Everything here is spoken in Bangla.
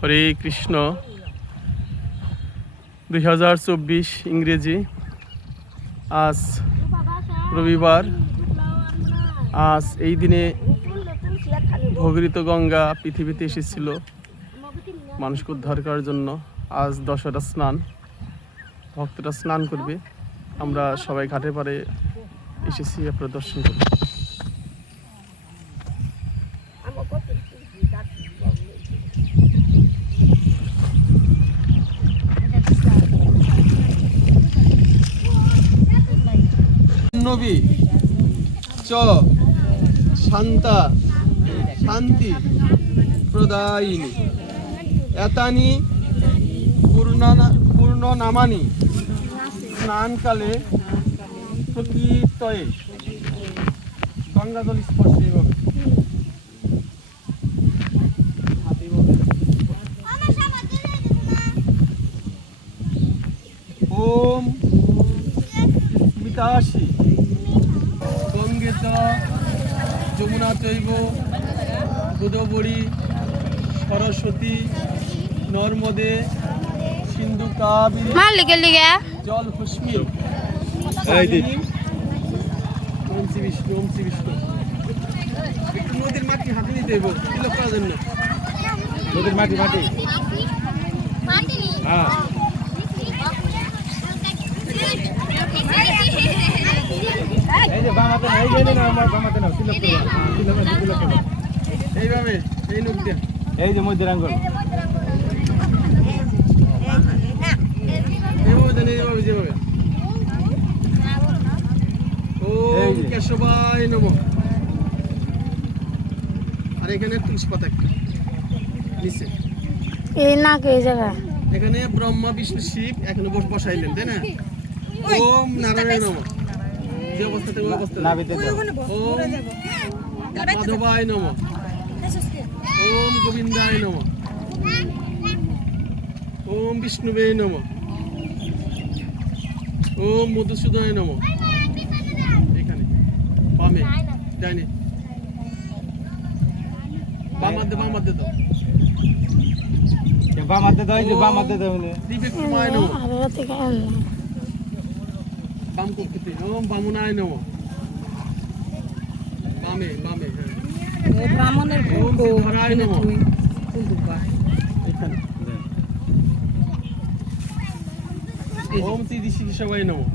হরে কৃষ্ণ। 2024 ইংরেজি। আজ রবিবার। আজ এই দিনে ভগীরথ গঙ্গা পৃথিবীতে এসেছিল মানুষকে উদ্ধার করার জন্য। আজ দশরা স্নান, ভক্তরা স্নান করবে। আমরা সবাই ঘাটে পাড়ে এসেছি আপনারা দর্শন করুন। নবী চ শান্তা শান্তি প্রদায়িনী এতানি পূর্ণ নামানি স্নানকালে প্রকৃতয়ে। গঙ্গা জল স্পর্শে এইভাবে ওম স্মিতাসি গঙ্গে চ যমুনা চৈব গোদাবরী সরস্বতী নর্মদে সিন্ধু কাবেরী জল ভস্মী। ওম শ্রী বিষ্ণু ওম শ্রী বিষ্ণু। একটু নদীর মাটি হাতে নিতে দেবো তিলক করার জন্য। নদীর মাটি মাটি হ্যাঁ। এই যে বামাতে না, এই যে না আমার বামাতে না, তিলক করো তিলক করো এইভাবে এই নখ দিয়ে এই যে মধ্যে আঙ্গুল এইভাবে যেভাবে। ওম কেশবায় নমঃ। আর এখানে তুলসী পাতা নিচে এই না এই জায়গা এখানে ব্রহ্মা বিষ্ণু শিব এখানে বসাইলেন, তাই না? ওম নারায়ণ নমঃ। যে অবস্থা থেকে অবস্থা ওম মাধবায় নমঃ। ওম গোবিন্দায় নমঃ। ওম বিষ্ণুবে নমঃ। ওম মধুসূদনায় নমঃ। এখানে বামে ডাইনে বামাতে দাও বামাতে দাও, এই যে বামাতে দাও ত্রিবিক্রমায় নমঃ। বাম করতে ওম বামুনায় নমঃ। বামে বামে হ্যাঁ ব্রাহ্মণের ওম সিদ্ধরায় নমঃ। এখানে ওম শ্রী ঋষি সবাই নমঃ।